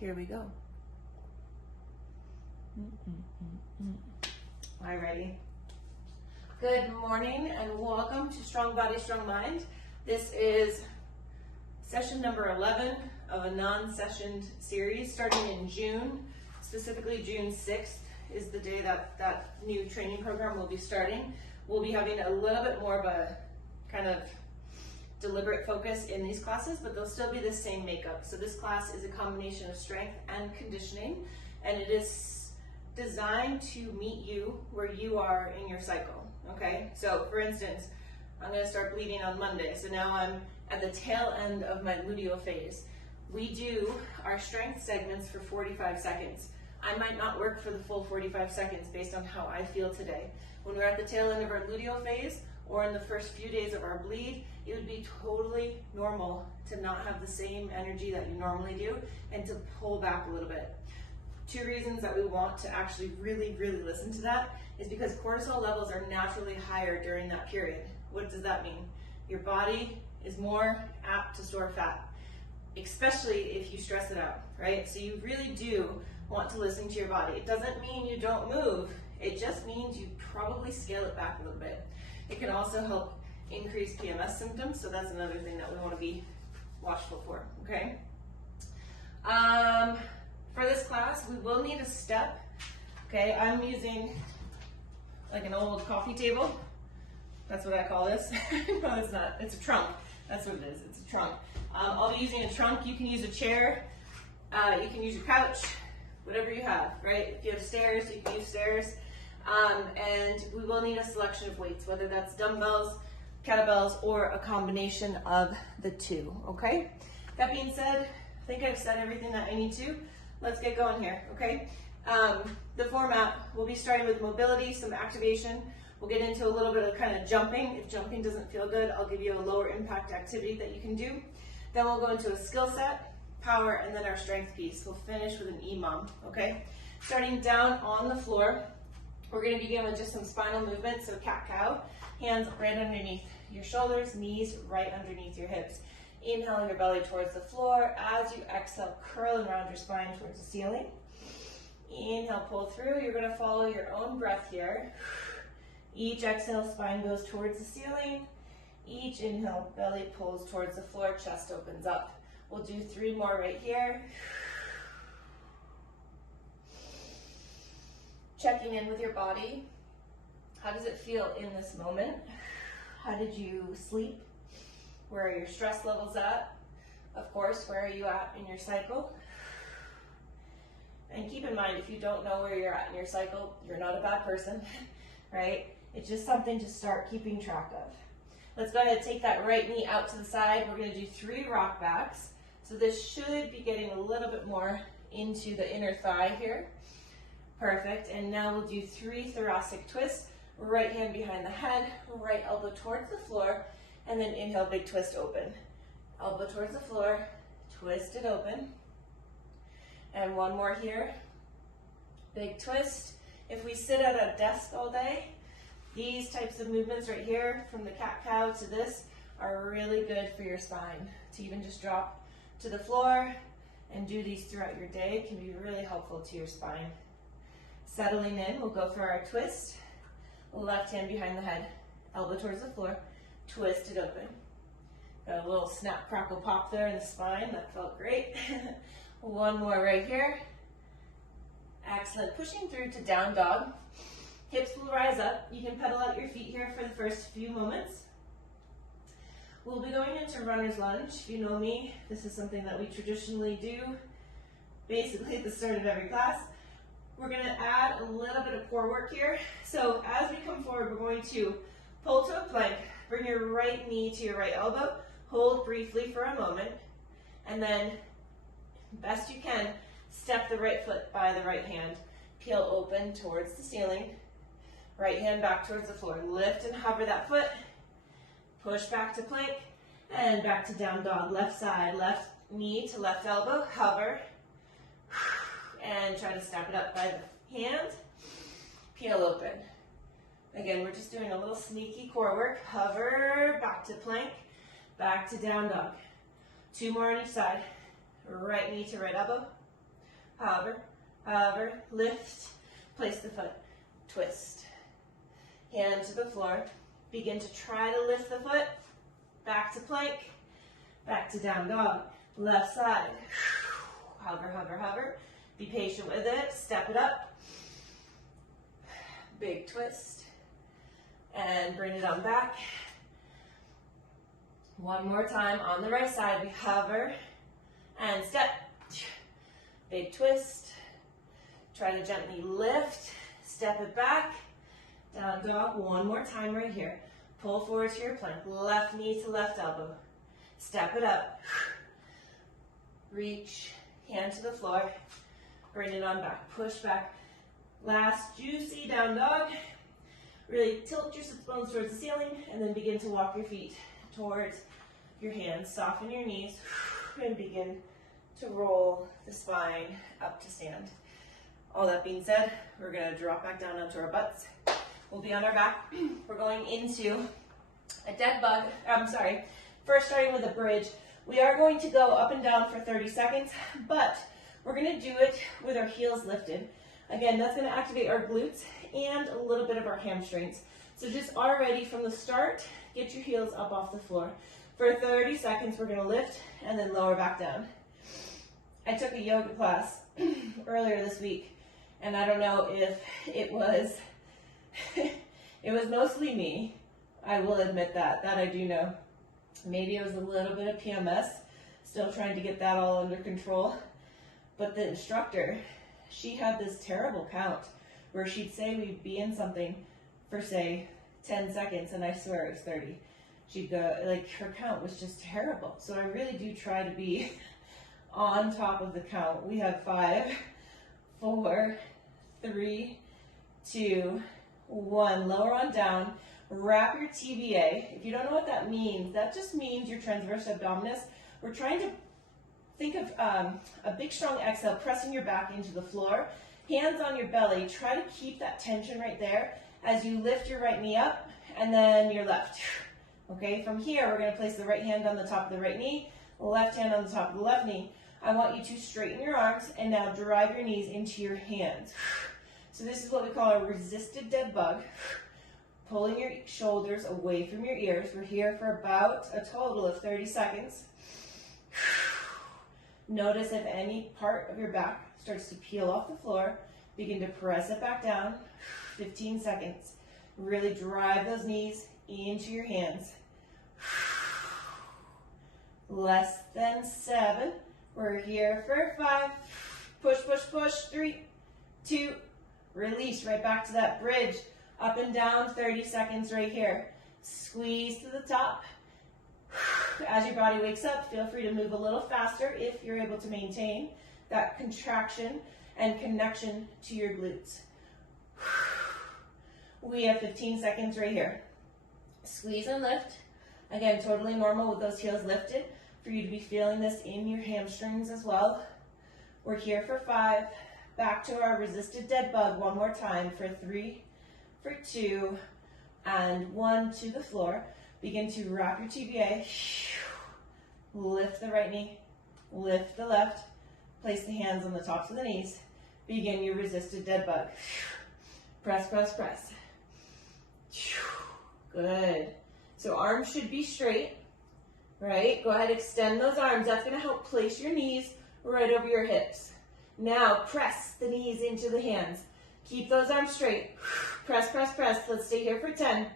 Here we go. All right, ready? Good morning and welcome to Strong Body, Strong Mind. This is session number 11 of a non-sessioned series starting in June. Specifically June 6th is the day that new training program will be starting. We'll be having a little bit more of a kind of deliberate focus in these classes, but they'll still be the same makeup. So this class is a combination of strength and conditioning, and it is designed to meet you where you are in your cycle, okay? So for instance, I'm gonna start bleeding on Monday, so now I'm at the tail end of my luteal phase. We do our strength segments for 45 seconds. I might not work for the full 45 seconds based on how I feel today. When we're at the tail end of our luteal phase, or in the first few days of our bleed, it would be totally normal to not have the same energy that you normally do and to pull back a little bit. Two reasons that we want to actually really listen to that is because cortisol levels are naturally higher during that period. What does that mean? Your body is more apt to store fat, especially if you stress it out, right? So you really do want to listen to your body. It doesn't mean you don't move, it just means you probably scale it back a little bit. It can also help increase PMS symptoms, so that's another thing that we want to be watchful for, okay? For this class, we will need a step, okay? I'm using like an old coffee table. That's what I call this. No, it's not. It's a trunk. That's what it is. It's a trunk. I'll be using a trunk. You can use a chair. You can use your couch, whatever you have, right? If you have stairs, you can use stairs. And we will need a selection of weights, whether that's dumbbells, kettlebells, or a combination of the two, okay? That being said, I think I've said everything that I need to. Let's get going here, okay? The format, we'll be starting with mobility, some activation. We'll get into a little bit of kind of jumping. If jumping doesn't feel good, I'll give you a lower impact activity that you can do. Then we'll go into a skill set, power, and then our strength piece. We'll finish with an EMOM, okay? Starting down on the floor, we're going to begin with just some spinal movements, so cat-cow, hands right underneath your shoulders, knees right underneath your hips. Inhale your belly towards the floor. As you exhale, curl around your spine towards the ceiling. Inhale, pull through. You're going to follow your own breath here. Each exhale, spine goes towards the ceiling. Each inhale, belly pulls towards the floor, chest opens up. We'll do 3 more right here. Checking in with your body. How does it feel in this moment? How did you sleep? Where are your stress levels at? Of course, where are you at in your cycle? And keep in mind, if you don't know where you're at in your cycle, you're not a bad person, right? It's just something to start keeping track of. Let's go ahead and take that right knee out to the side. We're going to do 3 rock backs. So this should be getting a little bit more into the inner thigh here. Perfect, and now we'll do 3 thoracic twists. Right hand behind the head, right elbow towards the floor, and then inhale, big twist open. Elbow towards the floor, twist it open. And 1 more here, big twist. If we sit at a desk all day, these types of movements right here, from the cat-cow to this, are really good for your spine. To even just drop to the floor and do these throughout your day can be really helpful to your spine. Settling in, we'll go for our twist. Left hand behind the head, elbow towards the floor, twist it open. Got a little snap, crackle, pop there in the spine, that felt great. 1 more right here. Excellent, pushing through to down dog. Hips will rise up. You can pedal out your feet here for the first few moments. We'll be going into runner's lunge. If you know me, this is something that we traditionally do basically at the start of every class. We're going to add a little bit of core work here. So as we come forward, we're going to pull to a plank, bring your right knee to your right elbow, hold briefly for a moment, and then, best you can, step the right foot by the right hand. Peel open towards the ceiling, right hand back towards the floor. Lift and hover that foot, push back to plank, and back to down dog. Left side, left knee to left elbow, hover, and try to step it up by the hand, peel open. Again, we're just doing a little sneaky core work. Hover, back to plank, back to down dog. 2 more on each side. Right knee to right elbow. Hover, hover, lift, place the foot, twist. Hand to the floor. Begin to try to lift the foot. Back to plank, back to down dog. Left side. Hover, hover, hover. Be patient with it. Step it up. Big twist. And bring it on back. One more time on the right side. We hover and step. Big twist. Try to gently lift. Step it back. Down dog. One more time right here. Pull forward to your plank. Left knee to left elbow. Step it up. Reach. Hand to the floor. Bring it on back. Push back. Last juicy down dog. Really tilt your sit bones towards the ceiling and then begin to walk your feet towards your hands. Soften your knees and begin to roll the spine up to stand. All that being said, we're going to drop back down onto our butts. We'll be on our back. We're going into a dead bug. First starting with a bridge. We are going to go up and down for 30 seconds, but we're going to do it with our heels lifted. Again, that's going to activate our glutes and a little bit of our hamstrings. So just already from the start, get your heels up off the floor. For 30 seconds, we're going to lift and then lower back down. I took a yoga class earlier this week, and I don't know if it was, it was mostly me. I will admit that I do know. Maybe it was a little bit of PMS, still trying to get that all under control. But the instructor, she had this terrible count where she'd say we'd be in something for, say, 10 seconds, and I swear it was 30. She'd go, like, her count was just terrible. So I really do try to be on top of the count. We have 5, 4, 3, 2, 1. Lower on down. Wrap your TBA. If you don't know what that means, that just means your transverse abdominis. We're trying to think of a big strong exhale, pressing your back into the floor. Hands on your belly. Try to keep that tension right there as you lift your right knee up and then your left. Okay, from here, we're going to place the right hand on the top of the right knee, left hand on the top of the left knee. I want you to straighten your arms and now drive your knees into your hands. So this is what we call a resisted dead bug. Pulling your shoulders away from your ears. We're here for about a total of 30 seconds. Notice if any part of your back starts to peel off the floor. Begin to press it back down. 15 seconds. Really drive those knees into your hands. Less than 7. We're here for 5. Push, push, push. 3, 2, release. Right back to that bridge. Up and down, 30 seconds right here. Squeeze to the top. As your body wakes up, feel free to move a little faster if you're able to maintain that contraction and connection to your glutes. We have 15 seconds right here. Squeeze and lift. Again, totally normal with those heels lifted for you to be feeling this in your hamstrings as well. We're here for 5. Back to our resisted dead bug one more time for 3, for 2, and 1 to the floor. Begin to wrap your TBA. Lift the right knee, lift the left. Place the hands on the tops of the knees. Begin your resisted dead bug. Press, press, press. Good. So arms should be straight, right? Go ahead, extend those arms. That's going to help place your knees right over your hips. Now press the knees into the hands. Keep those arms straight. Press, press, press. Let's stay here for 10.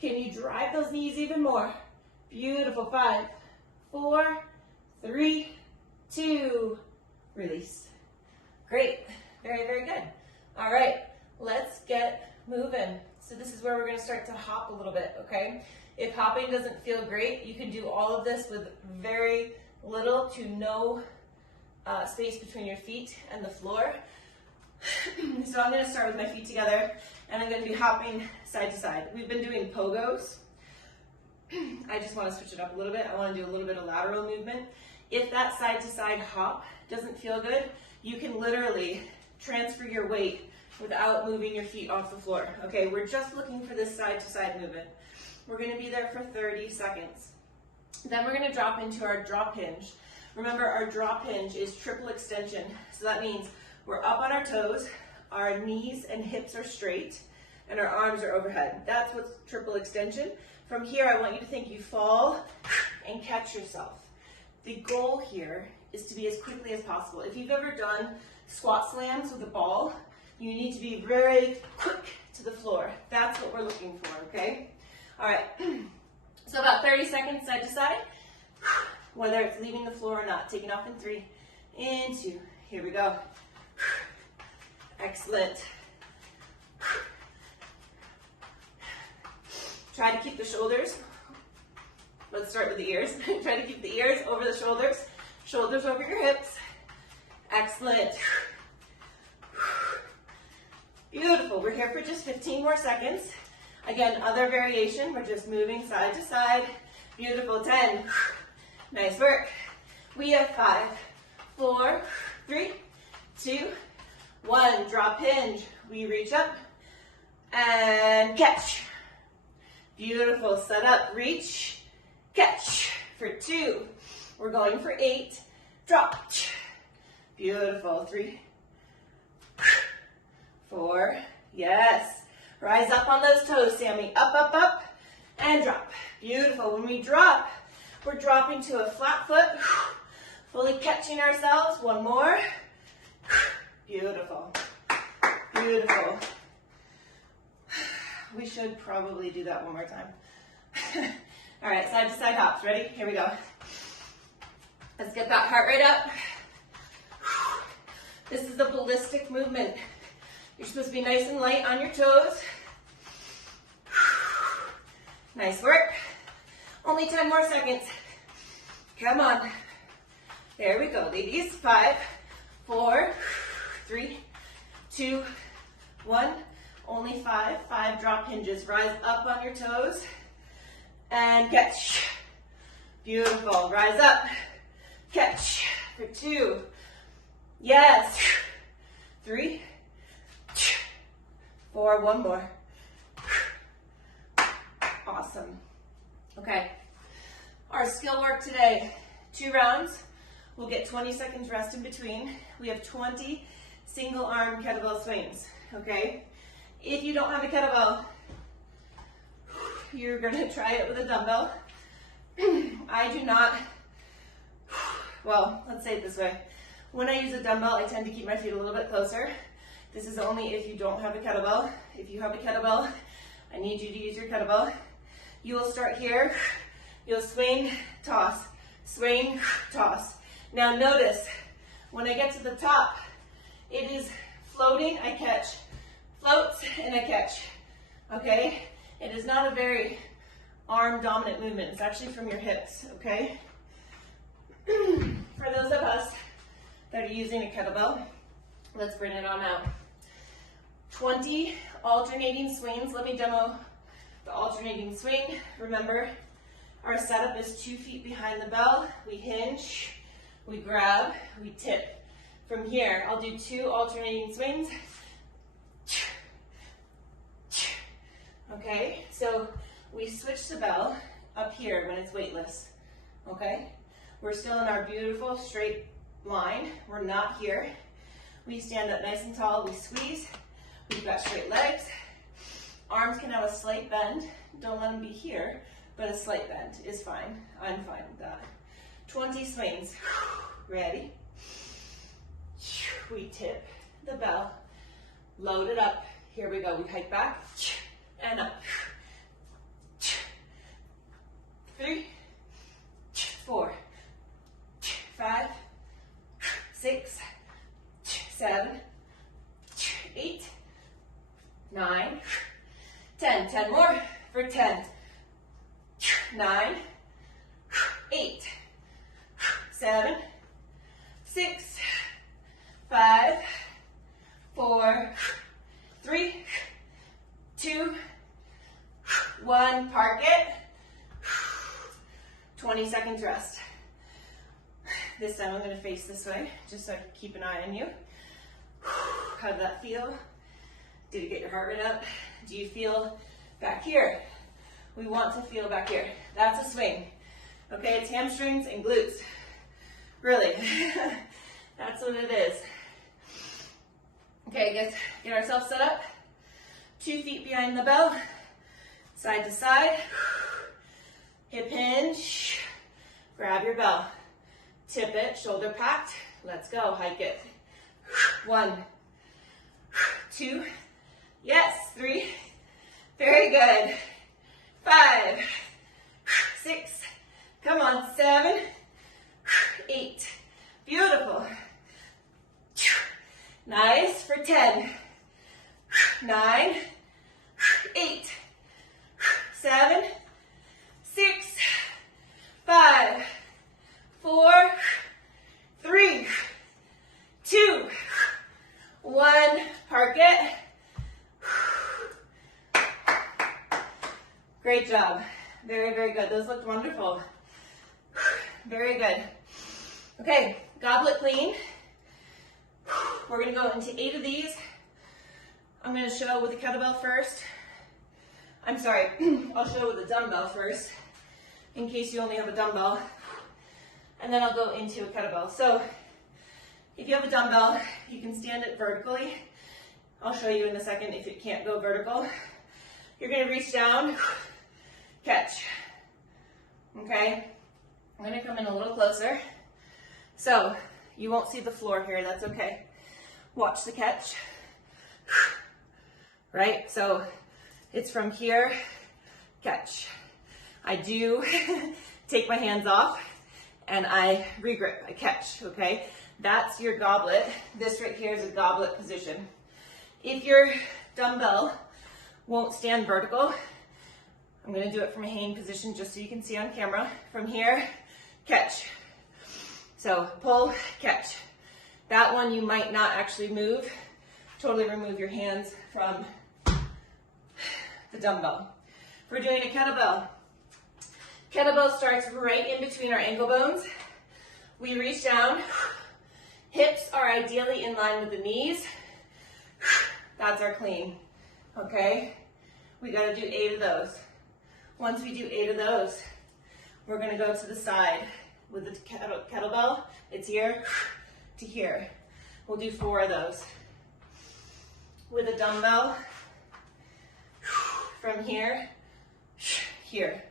Can you drive those knees even more? Beautiful. 5, 4, 3, 2, release. Great. Very, very good. All right, let's get moving. So this is where we're going to start to hop a little bit, okay? If hopping doesn't feel great, you can do all of this with very little to no space between your feet and the floor. So I'm going to start with my feet together, and I'm going to be hopping side to side. We've been doing pogos. I just want to switch it up a little bit. I want to do a little bit of lateral movement. If that side to side hop doesn't feel good, you can literally transfer your weight without moving your feet off the floor. Okay, we're just looking for this side to side movement. We're going to be there for 30 seconds. Then we're gonna drop into our drop hinge. Remember, our drop hinge is triple extension. So that means we're up on our toes, our knees and hips are straight, and our arms are overhead. That's what's triple extension. From here, I want you to think you fall and catch yourself. The goal here is to be as quickly as possible. If you've ever done squat slams with a ball, you need to be very quick to the floor. That's what we're looking for, okay? All right, so about 30 seconds side to side, whether it's leaving the floor or not. Taking off in 3, in 2, here we go. Excellent. Try to keep the shoulders. Let's start with the ears. Try to keep the ears over the shoulders. Shoulders over your hips. Excellent. Beautiful. We're here for just 15 more seconds. Again, other variation. We're just moving side to side. Beautiful. 10. Nice work. We have 5, 4, 3, 2, 1. Drop hinge. We reach up and catch. Beautiful. Set up, reach, catch. For 2. We're going for 8. Drop. Beautiful. 3, 4. Yes. Rise up on those toes, Sammy. Up, up, up, and drop. Beautiful. When we drop, we're dropping to a flat foot, fully catching ourselves. 1 more. Beautiful. Beautiful. We should probably do that one more time. All right, side to side hops. Ready? Here we go. Let's get that heart rate up. This is the ballistic movement. You're supposed to be nice and light on your toes. Nice work. Only 10 more seconds. Come on. There we go, ladies. 5, 4, 3, 2, 1. Only 5. 5 drop hinges. Rise up on your toes and catch. Beautiful. Rise up, catch. For 2. Yes. 3, 4. 1 more. Awesome. Okay. Our skill work today, 2 rounds. We'll get 20 seconds rest in between. We have 20 single arm kettlebell swings, okay? If you don't have a kettlebell, you're gonna try it with a dumbbell. I do not, well, let's say it this way. When I use a dumbbell, I tend to keep my feet a little bit closer. This is only if you don't have a kettlebell. If you have a kettlebell, I need you to use your kettlebell. You will start here. You'll swing, toss, swing, toss. Now notice, when I get to the top, it is floating, I catch, floats, and I catch, okay? It is not a very arm dominant movement. It's actually from your hips, okay? For those of us that are using a kettlebell, let's bring it on out. 20 alternating swings. Let me demo the alternating swing. Remember, our setup is 2 feet behind the bell. We hinge, we grab, we tip. From here, I'll do 2 alternating swings. Okay, so we switch the bell up here when it's weightless. Okay, we're still in our beautiful straight line. We're not here. We stand up nice and tall. We squeeze. We've got straight legs. Arms can have a slight bend. Don't let them be here, but a slight bend is fine. I'm fine with that. 20 swings. Ready? We tip the bell. Load it up. Here we go. We hike back and up. 3, 4, 5, 6, 7, 8, 9, 10. 10 more for 10. 9, 8, 7, 6, 5, 4, 3, 2, 1. Park it. 20 seconds rest. This time I'm going to face this way, just so I can keep an eye on you. How did that feel? Did you get your heart rate up? Do you feel back here? We want to feel back here. That's a swing. Okay, it's hamstrings and glutes. Really, that's what it is. Okay, get ourselves set up. 2 feet behind the bell, side to side. Hip hinge, grab your bell. Tip it, shoulder packed. Let's go, hike it. 1, 2, yes, 3, very good. 5, 6, come on, 7, 8, beautiful. Nice for 10, 9, 8, 7, 6, 5, 4, 3, 2, 1, park it. Great job. Very, very good. Those looked wonderful. Very good. Okay, goblet clean. We're going to go into 8 of these. I'm going to show with a kettlebell first. I'm sorry, I'll show with a dumbbell first, in case you only have a dumbbell. And then I'll go into a kettlebell. So if you have a dumbbell, you can stand it vertically. I'll show you in a second if it can't go vertical. You're going to reach down, catch. Okay? I'm going to come in a little closer. So you won't see the floor here, that's okay. Watch the catch. Right? So it's from here, catch. I do take my hands off and I regrip, I catch, okay? That's your goblet. This right here is a goblet position. If your dumbbell won't stand vertical, I'm gonna do it from a hanging position just so you can see on camera. From here, catch. So pull, catch. That one you might not actually move. Totally remove your hands from the dumbbell. We're doing a kettlebell. Kettlebell starts right in between our ankle bones. We reach down. Hips are ideally in line with the knees. That's our clean, okay? We gotta do 8 of those. Once we do 8 of those, we're gonna go to the side. With the kettlebell, it's here to here. We'll do 4 of those. With a dumbbell, from here, here,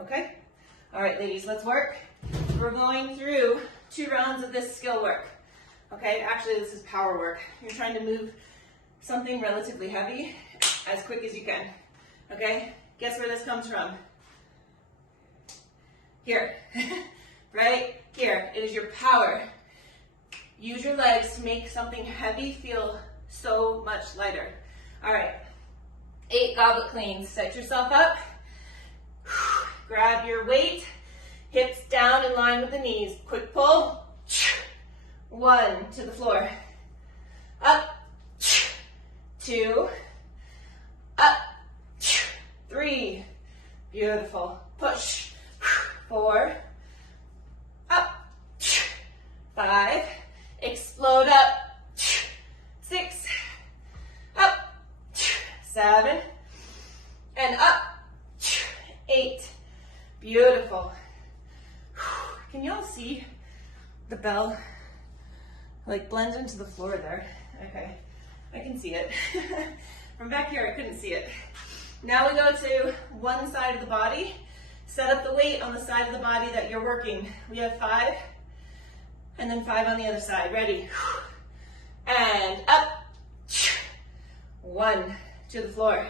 okay? All right, ladies, let's work. We're going through 2 rounds of this skill work, okay? Actually, this is power work. You're trying to move something relatively heavy as quick as you can, okay? Guess where this comes from? Here, right here. It is your power. Use your legs to make something heavy feel so much lighter. All right, 8 goblet cleans. Set yourself up. Grab your weight. Hips down in line with the knees. Quick pull. 1, to the floor. Up. 2. Up. 3. Beautiful. Push. 4. Up. 5. Explode up. 6. Up. 7. And up. 8. Beautiful. Can y'all see the bell like blend into the floor there? Okay, I can see it. From back here, I couldn't see it. Now we go to one side of the body. Set up the weight on the side of the body that you're working. We have 5, and then 5 on the other side. Ready? And up. 1, to the floor.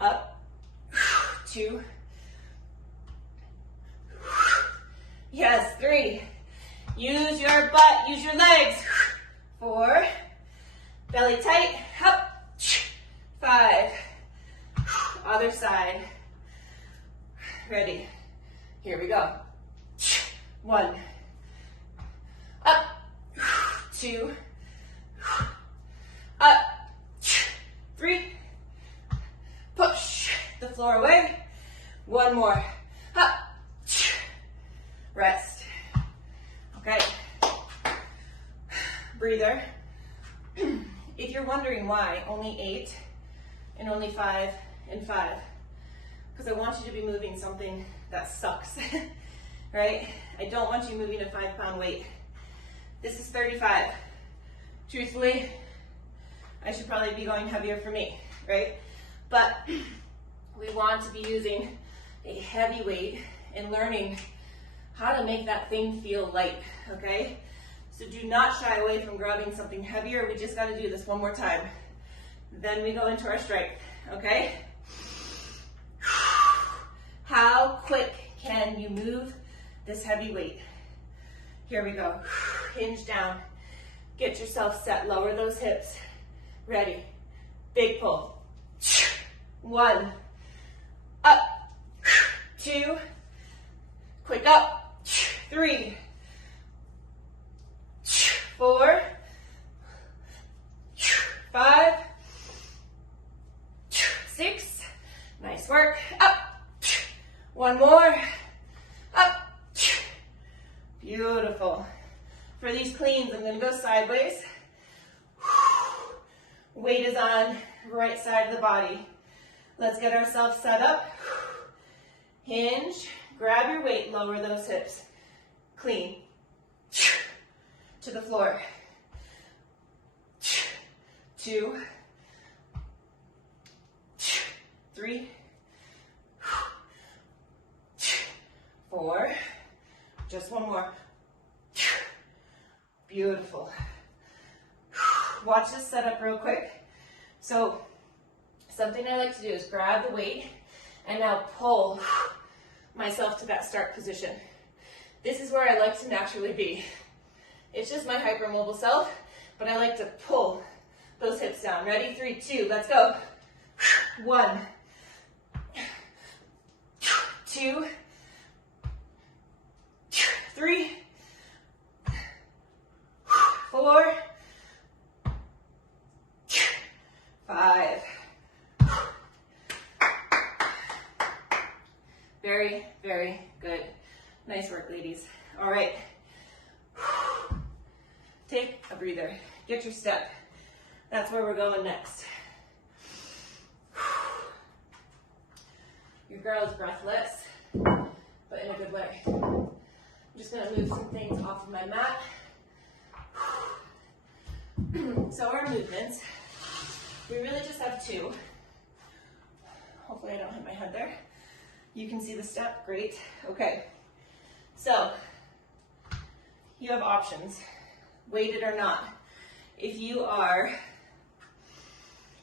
Up. 2. Yes, 3. Use your butt, use your legs. 4. Belly tight. Up. 5. Other side. Ready? Here we go. 1. Up. 2. Up. 3. Push the floor away. 1 more. Up. Rest. Okay. Breather. If you're wondering why only 8 and only 5 and 5, because I want you to be moving something that sucks. right? I don't want you moving a 5-pound weight. This is 35. Truthfully, I should probably be going heavier for me, right? But we want to be using a heavy weight and learning how to make that thing feel light, okay? So do not shy away from grabbing something heavier. We just gotta do this one more time. Then we go into our strength, okay? How quick can you move this heavy weight? Here we go. Hinge down. Get yourself set. Lower those hips. Ready. Big pull. 1. Up. 2. Quick up. 3. 4. 5. 6. Nice work. Up. 1 more. Up. Beautiful. For these cleans, I'm going to go sideways. Weight is on right side of the body. Let's get ourselves set up. Hinge. Grab your weight. Lower those hips. Clean. To the floor. 2. 3. 4. Just 1 more. Beautiful. Watch this setup real quick. So something I like to do is grab the weight and now pull myself to that start position. This is where I like to naturally be. It's just my hypermobile self, but I like to pull those hips down. Ready? 3, 2, let's go. 1, 2, 3, 4, 5. Very, very good. Nice work, ladies. All right. Take a breather. Get your step. That's where we're going next. Your girl is breathless, but in a good way. I'm just going to move some things off of my mat. So our movements, we really just have 2. Hopefully I don't hit my head there. You can see the step, great. Okay, so you have options, weighted or not. If you are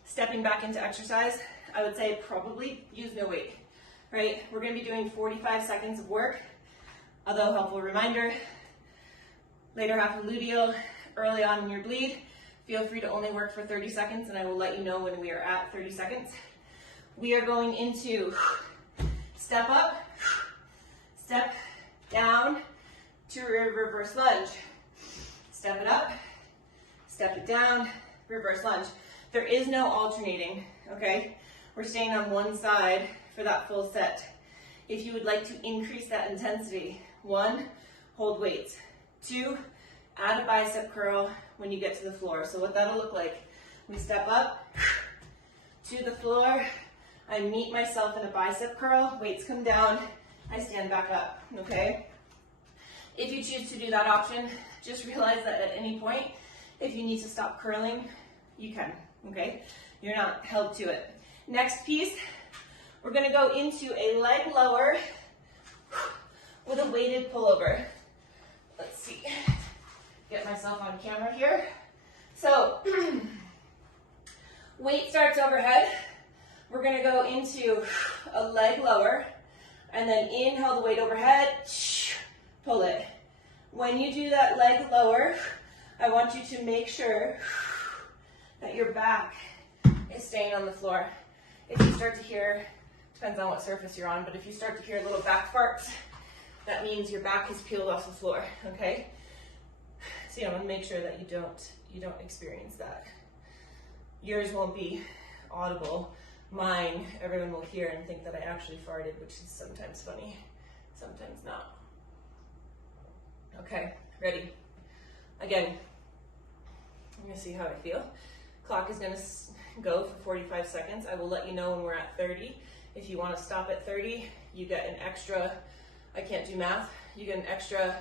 stepping back into exercise, I would say probably use no weight, right? We're gonna be doing 45 seconds of work. Although helpful reminder, later half of luteal, early on in your bleed, feel free to only work for 30 seconds and I will let you know when we are at 30 seconds. We are going into step up, step down to reverse lunge. Step it up, step it down, reverse lunge. There is no alternating, okay? We're staying on one side for that full set. If you would like to increase that intensity, 1, hold weights. 2, add a bicep curl when you get to the floor. So what that'll look like, we step up to the floor, I meet myself in a bicep curl, weights come down, I stand back up, okay? If you choose to do that option, just realize that at any point, if you need to stop curling, you can, okay? You're not held to it. Next piece, we're gonna go into a leg lower with a weighted pullover. Let's see, get myself on camera here. So, weight starts overhead. We're gonna go into a leg lower, and then inhale the weight overhead, pull it. When you do that leg lower, I want you to make sure that your back is staying on the floor. If you start to hear, depends on what surface you're on, but if you start to hear little back farts, that means your back is peeled off the floor, okay? So I want to make sure that you don't experience that. Yours won't be audible. Mine, everyone will hear and think that I actually farted, which is sometimes funny, sometimes not. Okay, ready? Again, I'm gonna see how I feel. Clock is gonna go for 45 seconds. I will let you know when we're at 30. If you wanna stop at 30, you get an extra, I can't do math, you get an extra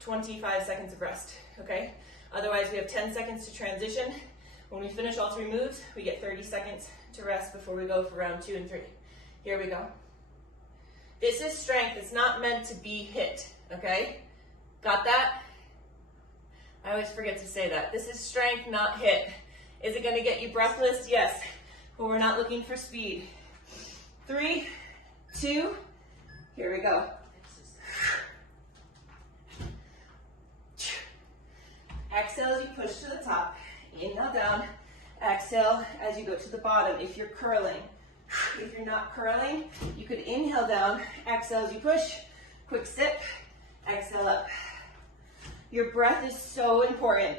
25 seconds of rest, okay? Otherwise, we have 10 seconds to transition. When we finish all 3 moves, we get 30 seconds to rest before we go for round 2 and 3. Here we go. This is strength. It's not meant to be hit, okay? Got that? I always forget to say that. This is strength, not hit. Is it gonna get you breathless? Yes, but we're not looking for speed. 3, 2, here we go. Exhale as you push to the top. Inhale down. Exhale as you go to the bottom if you're curling. If you're not curling, you could inhale down. Exhale as you push. Quick sip. Exhale up. Your breath is so important.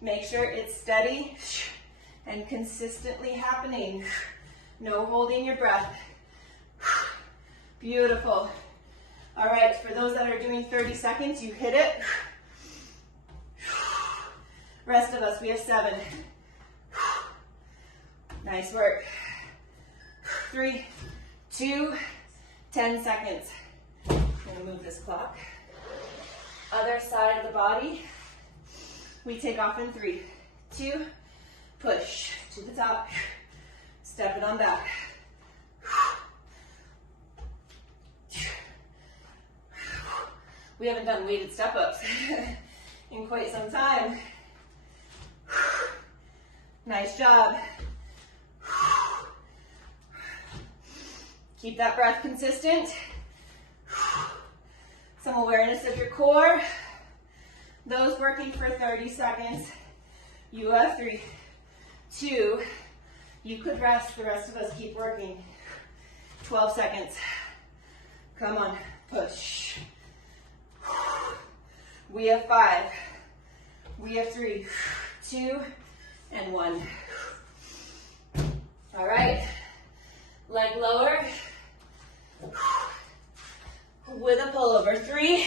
Make sure it's steady and consistently happening. No holding your breath. Beautiful. All right, for those that are doing 30 seconds, you hit it. Rest of us, we have 7. Nice work. 3, 2, 10 seconds. I'm gonna move this clock. Other side of the body. We take off in 3, 2, push to the top. Step it on back. We haven't done weighted step-ups in quite some time. Nice job. Keep that breath consistent. Some awareness of your core. Those working for 30 seconds. You have 3, 2. You could rest. The rest of us keep working. 12 seconds. Come on, push. We have 5. We have 3, 2, and 1. All right. Leg lower. With a pullover. 3,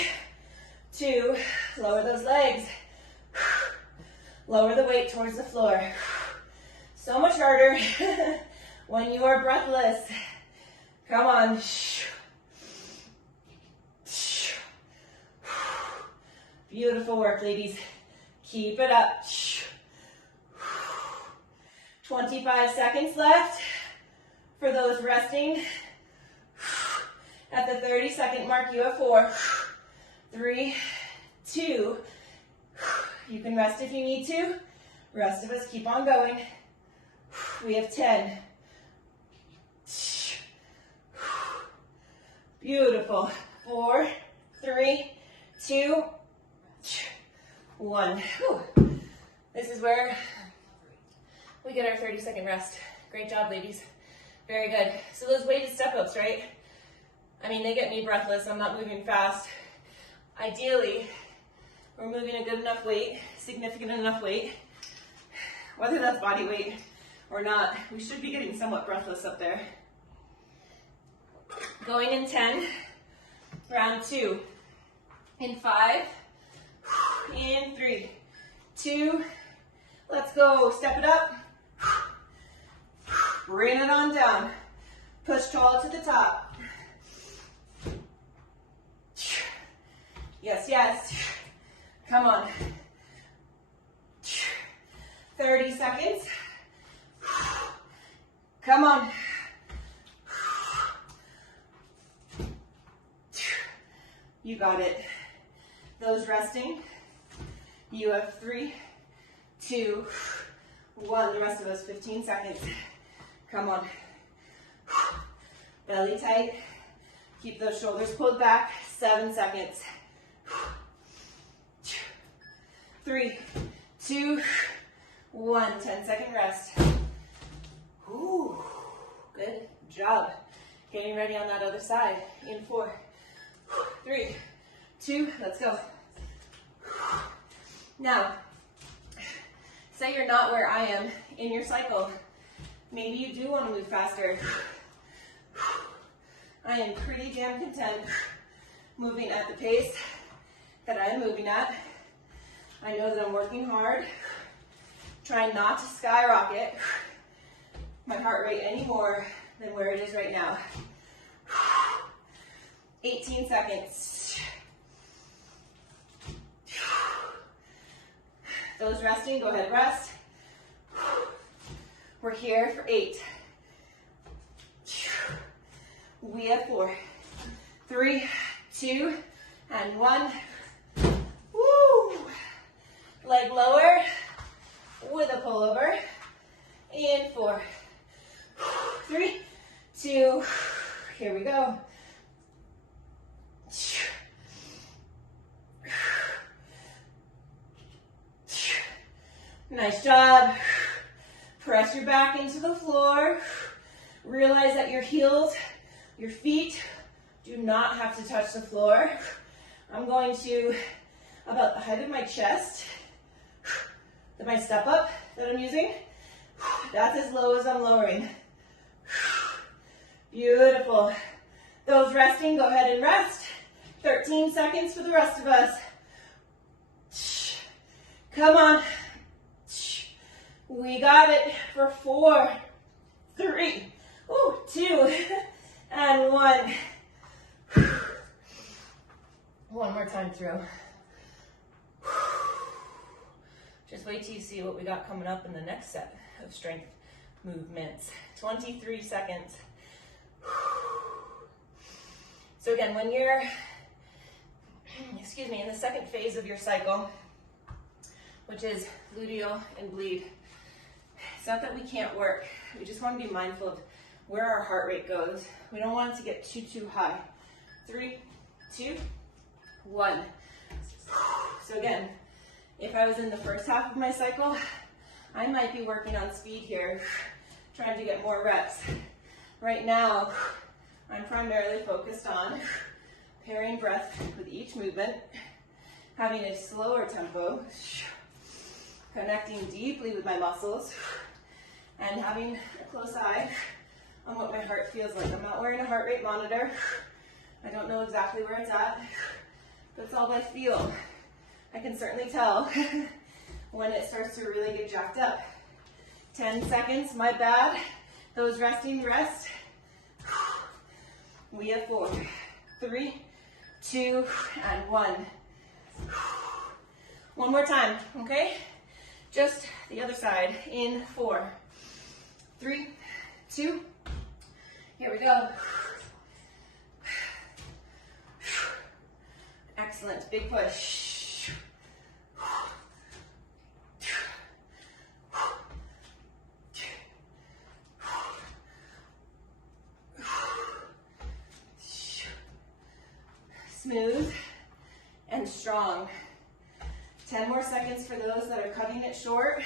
2. Lower those legs. Lower the weight towards the floor. So much harder when you are breathless. Come on. Beautiful work, ladies. Keep it up. 25 seconds left for those resting. At the 30-second mark, you have 4, 3, 2. You can rest if you need to. Rest of us keep on going. We have 10. Beautiful. 4, 3, 2, 1. Whew. This is where we get our 30-second rest. Great job, ladies. Very good. So those weighted step-ups, right? I mean, they get me breathless. I'm not moving fast. Ideally, we're moving a good enough weight, significant enough weight, whether that's body weight or not. We should be getting somewhat breathless up there. Going in 10, round 2. In 5, in 3, 2, let's go. Step it up. Bring it on down. Push tall to the top. Yes, yes. Come on. 30 seconds. Come on. You got it. Those resting, you have 3, 2, 1. The rest of us, 15 seconds. Come on. Belly tight. Keep those shoulders pulled back. 7 seconds. 3, 2, 1. 10-second rest. Ooh, good job. Getting ready on that other side. In 4, 3, 2, let's go. Now, say you're not where I am in your cycle. Maybe you do want to move faster. I am pretty damn content moving at the pace that I am moving at. I know that I'm working hard, trying not to skyrocket my heart rate any more than where it is right now. 18 seconds. Those resting, go ahead and rest. We're here for 8. We have 4, 3, 2, and 1. Woo! Leg lower with a pullover. And 4, 3, 2, here we go. Nice job. Press your back into the floor. Realize that your heels, your feet do not have to touch the floor. I'm going to about the height of my chest. My step up that I'm using, that's as low as I'm lowering. Beautiful. Those resting, go ahead and rest. 13 seconds for the rest of us. Come on. We got it for 4, 3, 2, and 1. One more time through. Just wait till you see what we got coming up in the next set of strength movements. 23 seconds. So again, when you're, in the second phase of your cycle, which is luteal and bleed, it's not that we can't work. We just want to be mindful of where our heart rate goes. We don't want it to get too high. 3, 2, 1. So again, if I was in the first half of my cycle, I might be working on speed here, trying to get more reps. Right now, I'm primarily focused on pairing breath with each movement, having a slower tempo, connecting deeply with my muscles, and having a close eye on what my heart feels like. I'm not wearing a heart rate monitor. I don't know exactly where it's at, but it's all I feel. I can certainly tell when it starts to really get jacked up. 10 seconds, my bad. Those resting, rest. We have 4, 3, 2, and 1. One more time, okay? Just the other side in 4, 3, 2. Here we go. Excellent, big push. Smooth and strong. 10 more seconds for those that are cutting it short.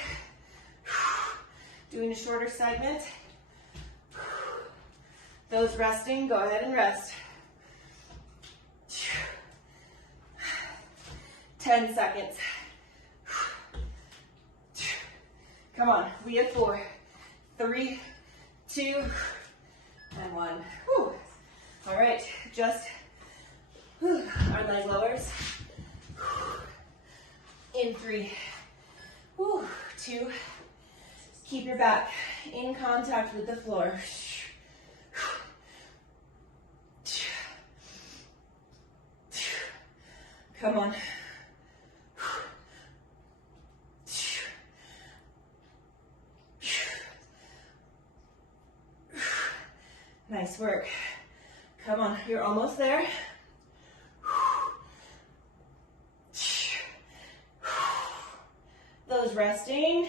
Doing a shorter segment. Those resting, go ahead and rest. 10 seconds. Come on, we have 4, 3, 2, and 1. Whew. All right, just our leg lowers. In 3, 2, keep your back in contact with the floor. Come on. Nice work. Come on, you're almost there. Those resting,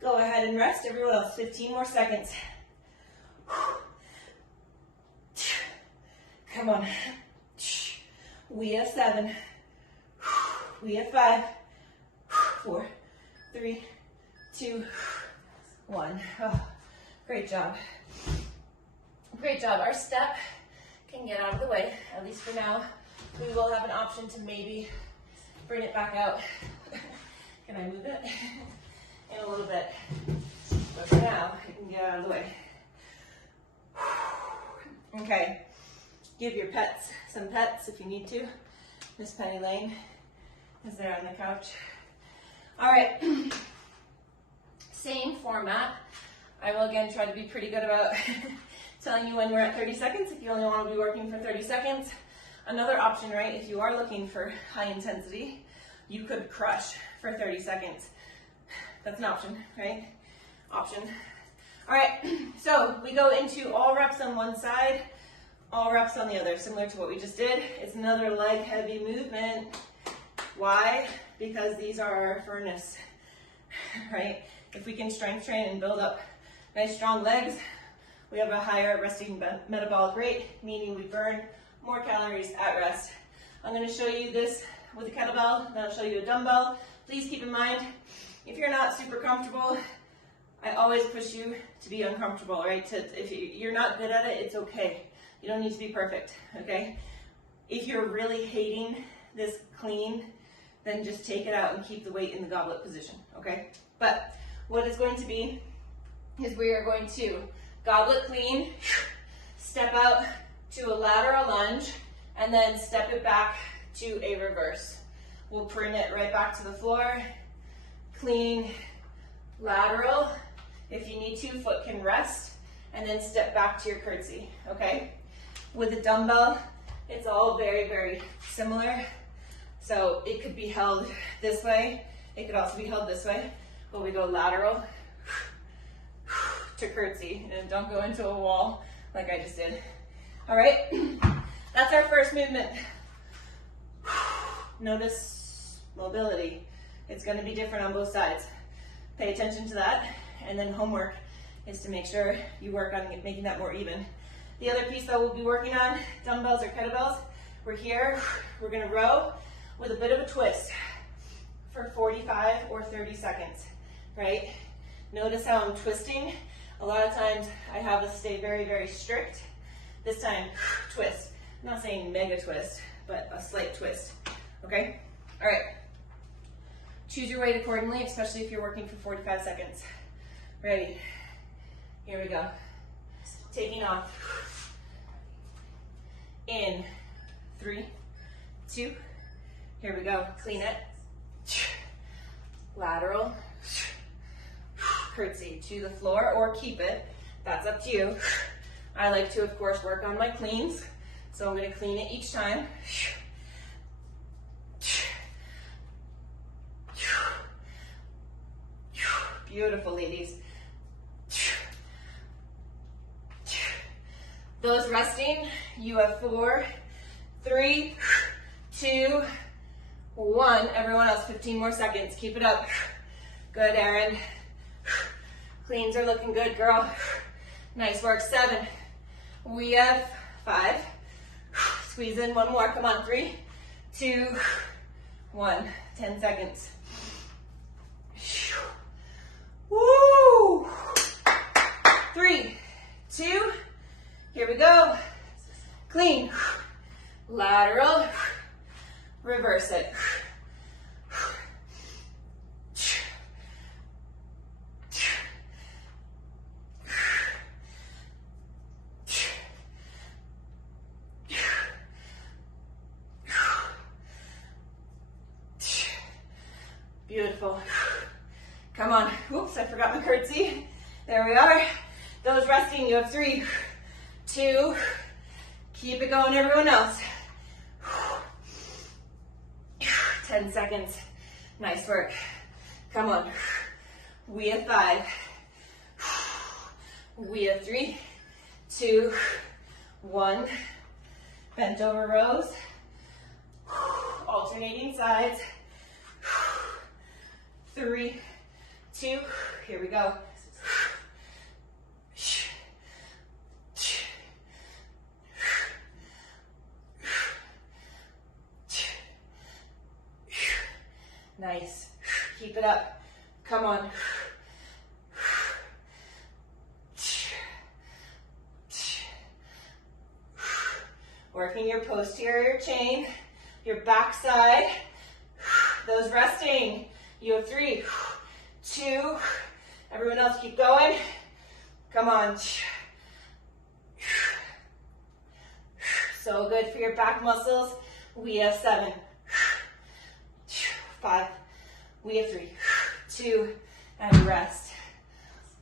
go ahead and rest. Everyone else, 15 more seconds. Come on. We have 7. We have 5, 4, 3, 2, 1. Oh, great job. Great job. Our step can get out of the way, at least for now. We will have an option to maybe bring it back out. Can I move it? In a little bit. But for now, it can get out of the way. Okay. Give your pets some pets if you need to. Miss Penny Lane is there on the couch. All right. Same format. I will again try to be pretty good about telling you when we're at 30 seconds. If you only want to be working for 30 seconds, Another option, right, if you are looking for high intensity, you could crush for 30 seconds. That's an option, right? Option. All right, so we go into all reps on one side, all reps on the other, similar to what we just did. It's another leg heavy movement. Why? Because these are our furnace, right? If we can strength train and build up nice strong legs, we have a higher resting metabolic rate, meaning we burn more calories at rest. I'm going to show you this with a kettlebell, then I'll show you a dumbbell. Please keep in mind, if you're not super comfortable, I always push you to be uncomfortable, right? If you're not good at it, it's okay. You don't need to be perfect, okay? If you're really hating this clean, then just take it out and keep the weight in the goblet position, okay? But what it's going to be is we are going to goblet clean, step out to a lateral lunge, and then step it back to a reverse. We'll bring it right back to the floor, clean, lateral. If you need to, foot can rest, and then step back to your curtsy, okay? With a dumbbell, it's all very, very similar. So it could be held this way. It could also be held this way, but we go lateral to curtsy, and don't go into a wall like I just did. All right, that's our first movement. Notice mobility. It's going to be different on both sides. Pay attention to that, and then homework is to make sure you work on making that more even. The other piece that we'll be working on, dumbbells or kettlebells, we're here, we're going to row with a bit of a twist for 45 or 30 seconds, right? Notice how I'm twisting. A lot of times I have us stay very, very strict. This time, twist. I'm not saying mega twist, but a slight twist, okay? All right. Choose your weight accordingly, especially if you're working for 45 seconds. Ready? Here we go. Taking off. In. 3, 2. Here we go. Clean it. Lateral. Curtsy to the floor, or keep it. That's up to you. I like to, of course, work on my cleans. So I'm going to clean it each time. Beautiful, ladies. Those resting, you have 4, 3, 2, 1. Everyone else, 15 more seconds. Keep it up. Good, Erin. Cleans are looking good, girl. Nice work. 7. We have 5. Squeeze in one more. Come on. 3, 2, 1. 10 seconds. Woo! 3, 2. Here we go. Clean. Lateral. Reverse it. Beautiful. Come on. Oops, I forgot my curtsy. There we are. Those resting, you have 3, 2. Keep it going, everyone else. 10 seconds. Nice work. Come on. We have 5. We have 3, 2, 1. Bent over rows. Alternating sides. 3, 2. Here we go. Nice. Keep it up. Come on. Working your posterior chain, your backside. Those resting. You have 3, 2. Everyone else keep going. Come on. So good for your back muscles. We have 7. 5. We have 3, 2, and rest.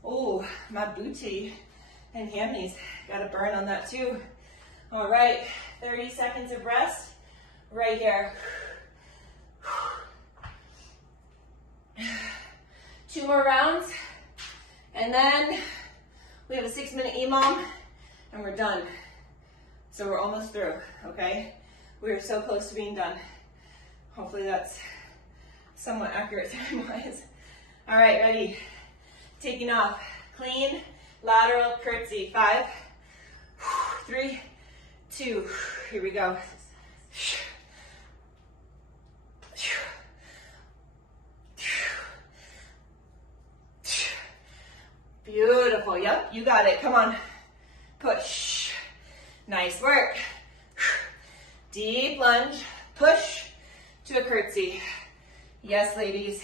Oh, my booty and hammies. Got a burn on that too. All right. 30 seconds of rest right here. 2 more rounds, and then we have a 6-minute EMOM, and we're done. So we're almost through, okay? We're so close to being done. Hopefully that's somewhat accurate time-wise. All right, ready? Taking off. Clean, lateral, curtsy. 5, 3, 2. Here we go. Beautiful. Yep, you got it. Come on. Push. Nice work. Deep lunge. Push to a curtsy. Yes, ladies.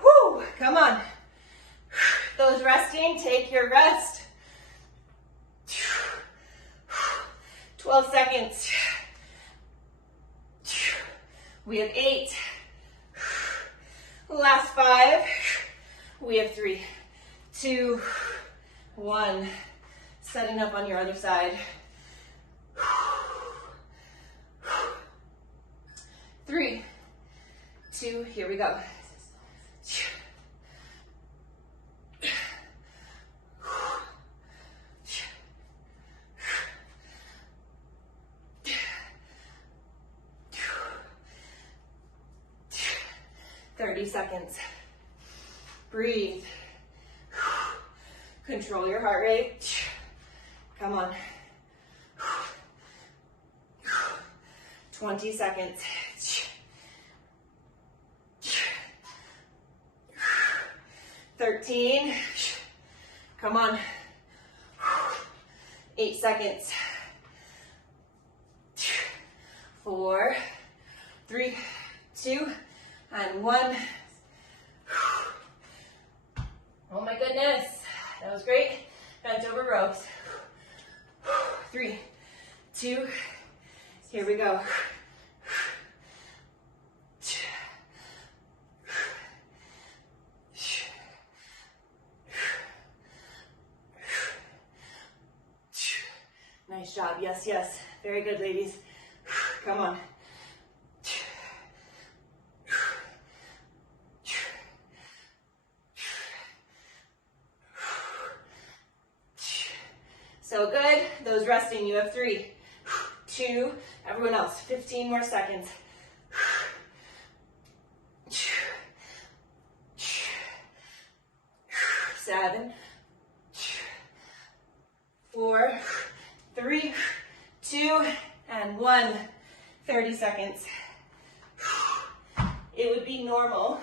Whew. Come on. Those resting, take your rest. 12 seconds. We have 8. Last 5. We have 3, 2, 1. Setting up on your other side. 3, 2, here we go. 30 seconds. Breathe. Control your heart rate. Come on. 20 seconds. 13. Come on. 8 seconds. 4, 3, 2, and 1. Oh my goodness. That was great. Bent over ropes. 3, 2, here we go. Nice job. Yes, yes. Very good, ladies. Come on. So good. Those resting, you have 3, 2, everyone else, 15 more seconds. 7, 4, 3, 2, and 1. 30 seconds. It would be normal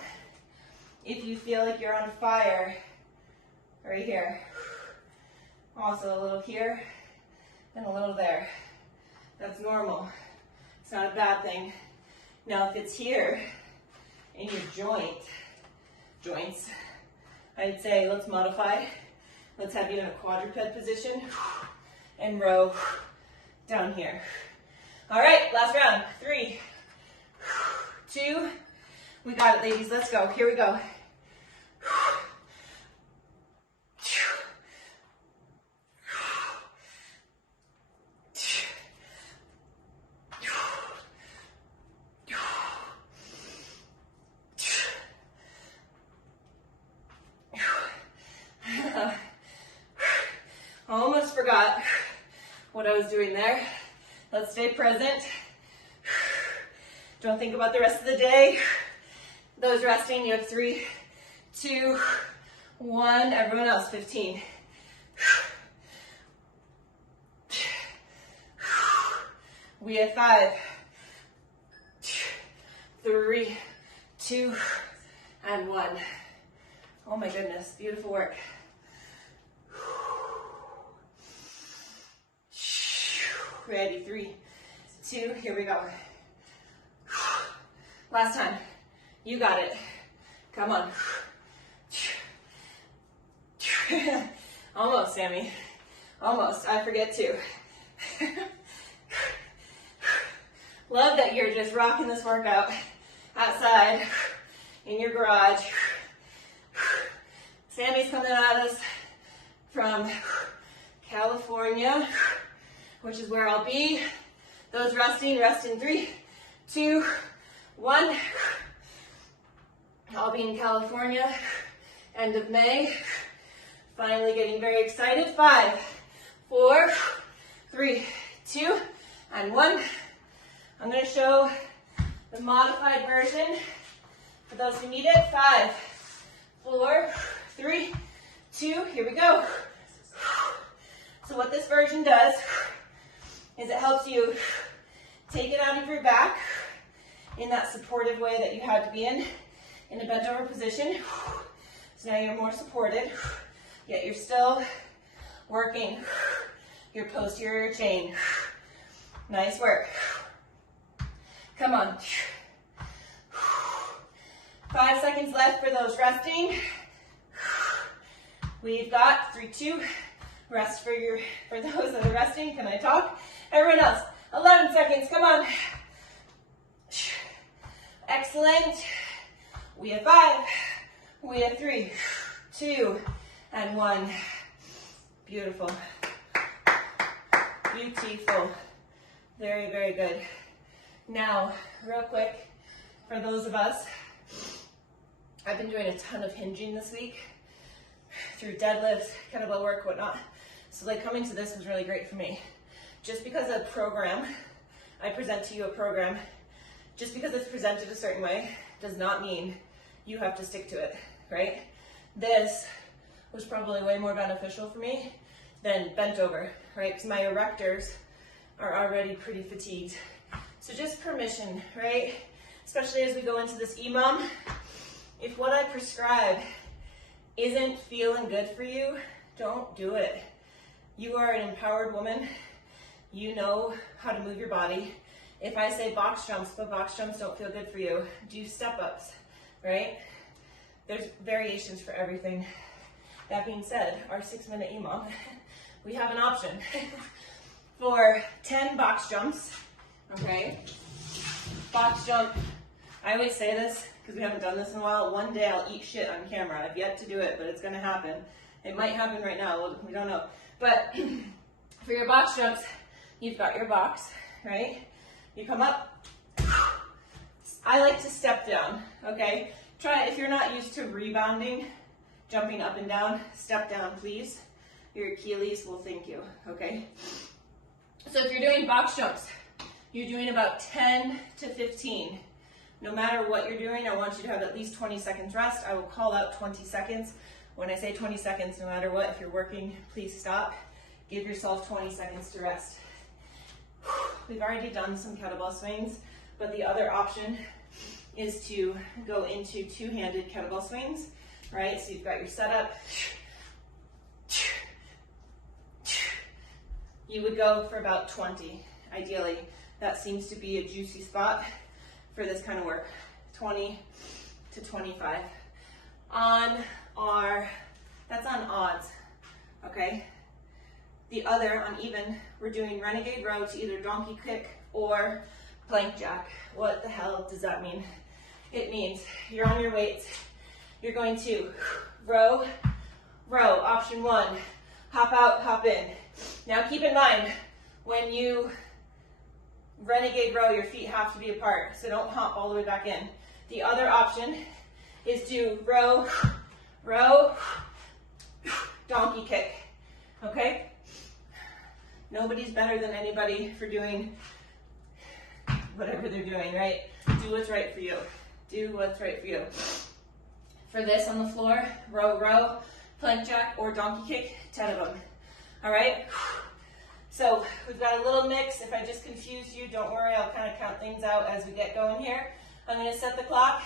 if you feel like you're on fire right here. Also a little here and a little there. That's normal. It's not a bad thing. Now if it's here in your joints, I'd say let's modify. Let's have you in a quadruped position and row down here. All right, last round. 3, 2, we got it, ladies. Let's go. Here we go. Almost forgot what I was doing there. Let's stay present. Don't think about the rest of the day. Those resting, you have 3, 2, 1. Everyone else, 15. We have 5, 3, 2, and 1. Oh my goodness, beautiful work. Ready, 3, 2, here we go. Last time. You got it. Come on. Almost, Sammy. Almost. I forget too. Love that you're just rocking this workout outside in your garage. Sammy's coming at us from California, which is where I'll be. Those resting, rest in 3, 2, 1. I'll be in California, end of May. Finally getting very excited. 5, 4, 3, 2, and 1. I'm going to show the modified version for those who need it. 5, 4, 3, 2, here we go. So what this version does is it helps you take it out of your back in that supportive way that you had to be in a bent over position. So now you're more supported, yet you're still working your posterior chain. Nice work. Come on. 5 seconds left for those resting. We've got 3, 2, rest for those that are resting. Can I talk? Everyone else, 11 seconds, come on. Excellent. We have 5, we have 3, 2, and 1. Beautiful. Beautiful. Very, very good. Now, real quick, for those of us, I've been doing a ton of hinging this week through deadlifts, kettlebell work, whatnot. So like coming to this was really great for me. Just because a program, I present to you a program, just because it's presented a certain way does not mean you have to stick to it, right? This was probably way more beneficial for me than bent over, right? Because my erectors are already pretty fatigued. So just permission, right? Especially as we go into this EMOM, if what I prescribe isn't feeling good for you, don't do it. You are an empowered woman. You know how to move your body. If I say box jumps, but box jumps don't feel good for you, do step-ups, right? There's variations for everything. That being said, our 6-minute EMOM, we have an option for 10 box jumps, okay? Box jump, I always say this because we haven't done this in a while. One day I'll eat shit on camera. I've yet to do it, but it's gonna happen. It might happen right now, we don't know. But for your box jumps, you've got your box, right? You come up. I like to step down, okay? Try it if you're not used to rebounding, jumping up and down, step down, please. Your Achilles will thank you, okay? So if you're doing box jumps, you're doing about 10 to 15. No matter what you're doing, I want you to have at least 20 seconds rest. I will call out 20 seconds. When I say 20 seconds, no matter what, if you're working, please stop. Give yourself 20 seconds to rest. We've already done some kettlebell swings, but the other option is to go into two-handed kettlebell swings, right? So you've got your setup. You would go for about 20, ideally. That seems to be a juicy spot for this kind of work, 20 to 25. That's on odds, okay? The other, on even, we're doing renegade row to either donkey kick or plank jack. What the hell does that mean? It means you're on your weights. You're going to row, row, option 1. Hop out, hop in. Now keep in mind, when you renegade row, your feet have to be apart, so don't hop all the way back in. The other option is to row, row, donkey kick, okay? Nobody's better than anybody for doing whatever they're doing, right? Do what's right for you. Do what's right for you. For this on the floor, row, row, plank jack, or donkey kick, 10 of them, all right? So we've got a little mix. If I just confused you, don't worry, I'll kind of count things out as we get going here. I'm gonna set the clock.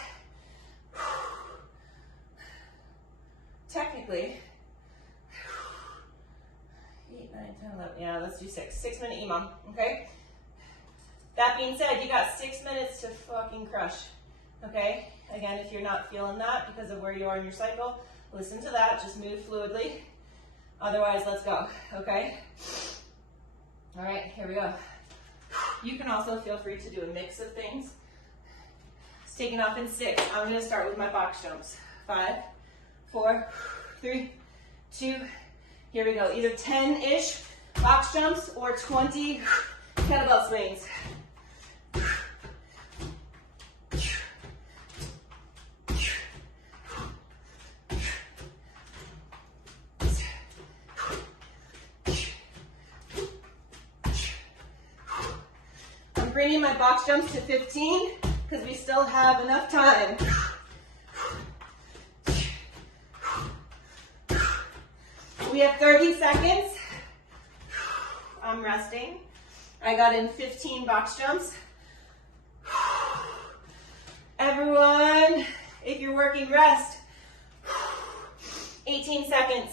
Technically, 8, 9, 10, 11, yeah, let's do 6. 6-minute EMOM, okay? That being said, you got 6 minutes to fucking crush, okay? Again, if you're not feeling that because of where you are in your cycle, listen to that, just move fluidly. Otherwise, let's go, okay? All right, here we go. You can also feel free to do a mix of things. It's taking off in 6. I'm gonna start with my box jumps. 5, 4, 3, 2, Here we go, either 10-ish box jumps or 20 kettlebell swings. I'm bringing my box jumps to 15 because we still have enough time. We have 30 seconds. I'm resting. I got in 15 box jumps. Everyone, if you're working, rest. 18 seconds.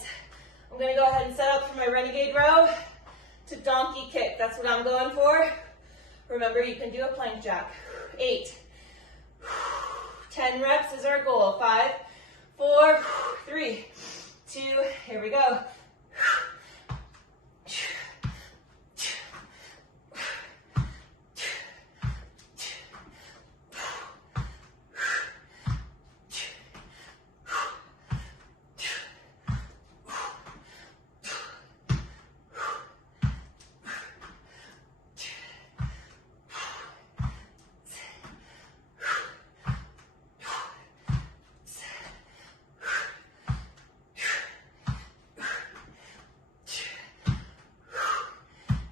I'm gonna go ahead and set up for my renegade row to donkey kick. That's what I'm going for. Remember, you can do a plank jack. 8. 10 reps is our goal. 5, 4, 3, 2, here we go.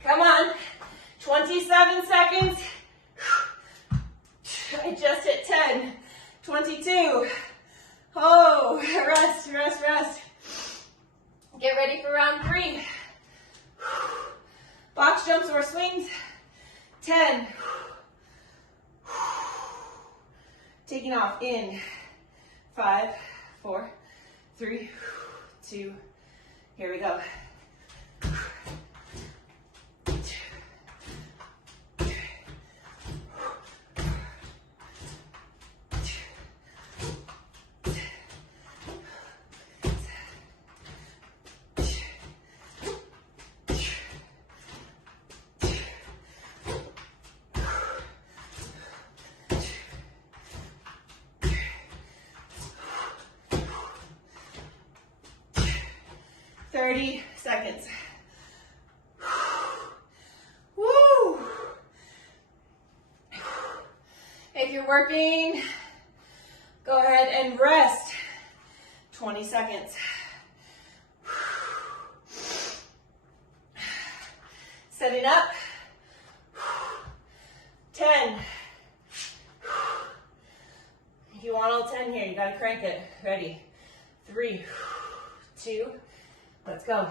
Come on, 27 seconds. I just hit 10, 22. Oh, rest, rest, rest. Get ready for round 3. Box jumps or swings, 10. Taking off in 5, 4, 3, 2, here we go. 30 seconds. Woo! If you're working, go ahead and rest. 20 seconds. Setting up. 10. If you want all 10 here, you gotta crank it. Ready? 3, 2, let's go.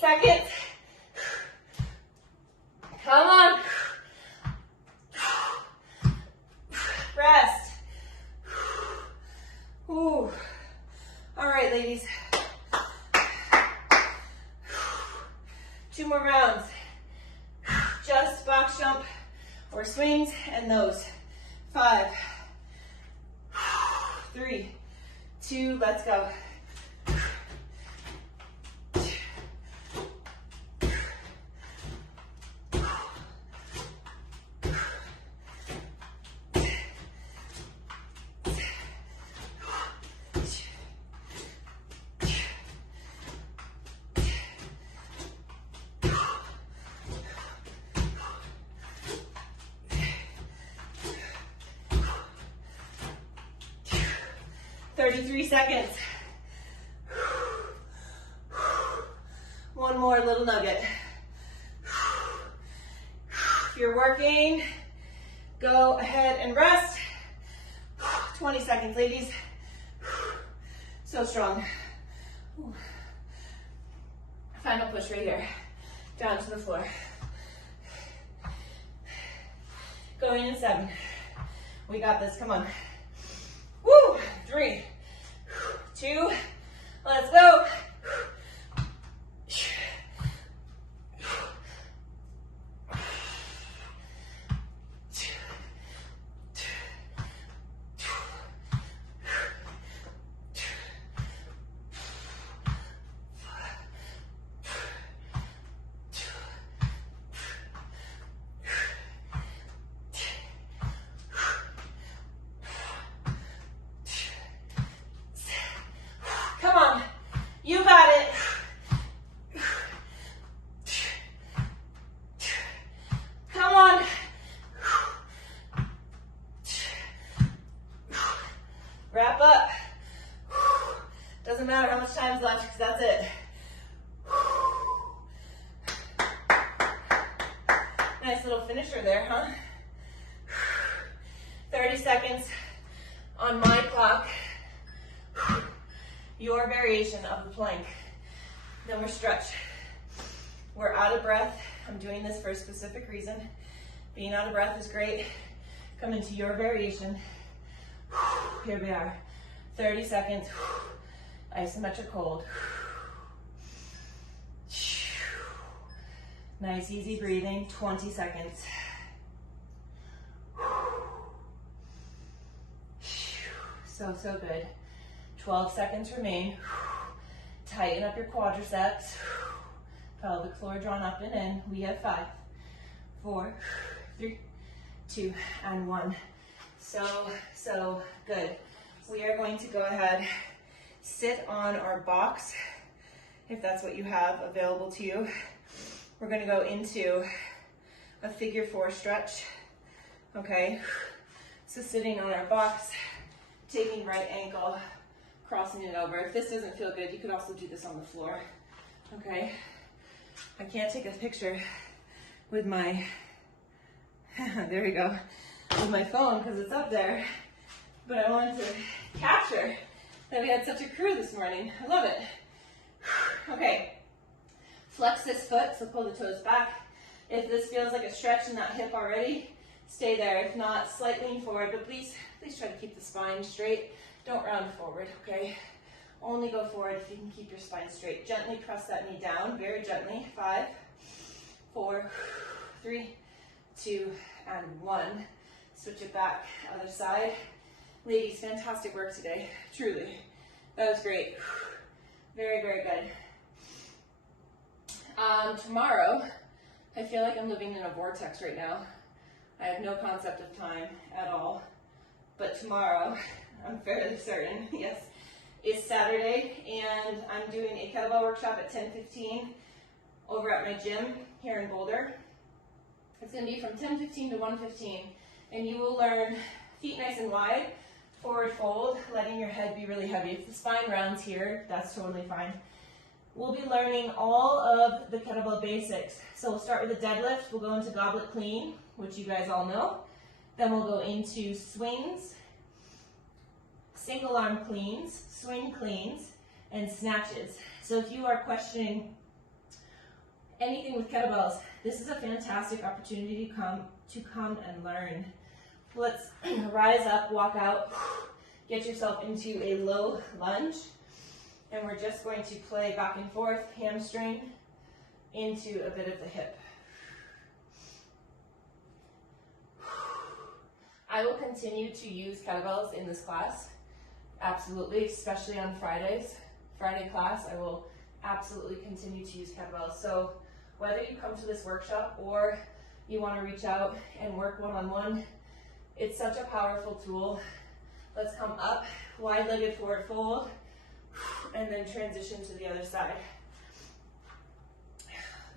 Seconds. Come on. Rest. Ooh. All right, ladies. 2 more rounds. Just box jump or swings and those. 5, 3, 2, let's go. 33 seconds. One more little nugget. If you're working, go ahead and rest. 20 seconds, ladies. So strong. Final push right here. Down to the floor. Going in 7. We got this, come on. Woo! 3, 2, Let's go. Come on, you got it. Come on. Wrap up. Doesn't matter how much time's left because that's it. Nice little finisher there, huh? 30 seconds on my clock. Your variation of the plank. Then we're stretched. We're out of breath. I'm doing this for a specific reason. Being out of breath is great. Come into your variation. Here we are. 30 seconds. Isometric hold. Nice, easy breathing. 20 seconds. So good. 12 seconds remain. Tighten up your quadriceps. Pelvic floor drawn up and in. We have 5, 4, 3, 2, and 1. So good. We are going to go ahead, sit on our box, if that's what you have available to you. We're going to go into a figure 4 stretch. Okay, so sitting on our box, taking right ankle, crossing it over. If this doesn't feel good, you could also do this on the floor. Okay, I can't take a picture with my, there we go, with my phone because it's up there, but I wanted to capture that we had such a crew this morning. I love it. Okay, flex this foot, so pull the toes back. If this feels like a stretch in that hip already, stay there. If not, slight lean forward, but please try to keep the spine straight. Don't round forward, okay? Only go forward if you can keep your spine straight. Gently press that knee down, very gently. 5, 4, 3, 2, and 1. Switch it back, other side. Ladies, fantastic work today, truly. That was great. Very, very good. Tomorrow, I feel like I'm living in a vortex right now. I have no concept of time at all. But tomorrow, I'm fairly certain, yes, is Saturday, and I'm doing a kettlebell workshop at 10:15 over at my gym here in Boulder. It's going to be from 10:15 to 1:15, and you will learn feet nice and wide, forward fold, letting your head be really heavy. If the spine rounds here, that's totally fine. We'll be learning all of the kettlebell basics. So we'll start with the deadlift, we'll go into goblet clean, which you guys all know. Then we'll go into swings, single arm cleans, swing cleans, and snatches. So if you are questioning anything with kettlebells, this is a fantastic opportunity to come and learn. Let's rise up, walk out, get yourself into a low lunge, and we're just going to play back and forth, hamstring into a bit of the hip. I will continue to use kettlebells in this class, absolutely, especially on Fridays. Friday class, I will absolutely continue to use kettlebells. So whether you come to this workshop or you want to reach out and work one-on-one, it's such a powerful tool. Let's come up, wide-legged forward fold, and then transition to the other side.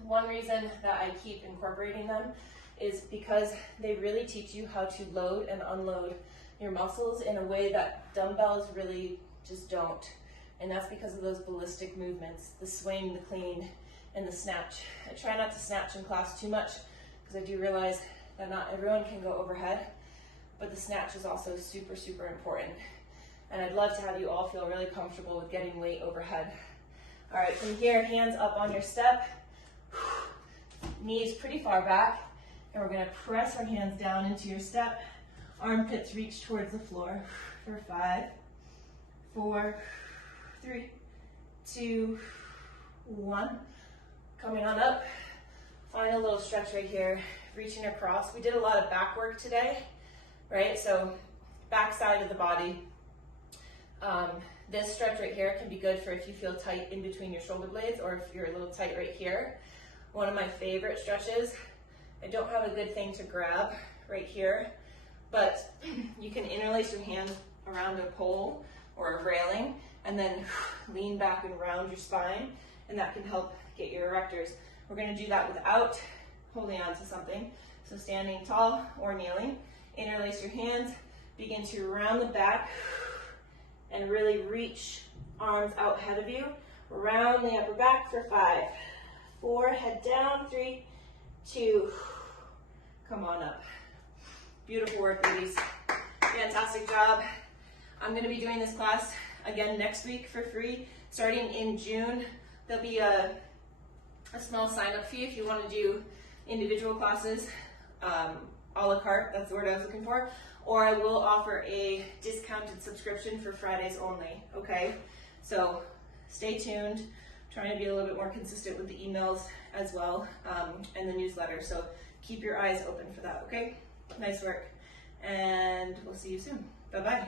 One reason that I keep incorporating them is because they really teach you how to load and unload your muscles in a way that dumbbells really just don't. And that's because of those ballistic movements, the swing, the clean, and the snatch. I try not to snatch in class too much because I do realize that not everyone can go overhead, but the snatch is also super, super important. And I'd love to have you all feel really comfortable with getting weight overhead. All right, from here, hands up on your step, knees pretty far back, and we're gonna press our hands down into your step. Armpits reach towards the floor for 5, 4, 3, 2, 1. Coming on up. Find a little stretch right here, reaching across. We did a lot of back work today, right? So back side of the body. This stretch right here can be good for if you feel tight in between your shoulder blades or if you're a little tight right here. One of my favorite stretches. I don't have a good thing to grab right here, but you can interlace your hands around a pole or a railing and then lean back and round your spine, and that can help get your erectors. We're going to do that without holding on to something. So standing tall or kneeling, interlace your hands, begin to round the back and really reach arms out ahead of you. Round the upper back for 5, 4, head down, 3, 2, come on up. Beautiful work, ladies. Fantastic job. I'm going to be doing this class again next week for free. Starting in June, there'll be a small sign-up fee if you want to do individual classes, a la carte, that's the word I was looking for, or I will offer a discounted subscription for Fridays only, okay? So stay tuned, trying to be a little bit more consistent with the emails as well, and the newsletter, so keep your eyes open for that, okay? Nice work, and we'll see you soon. Bye-bye.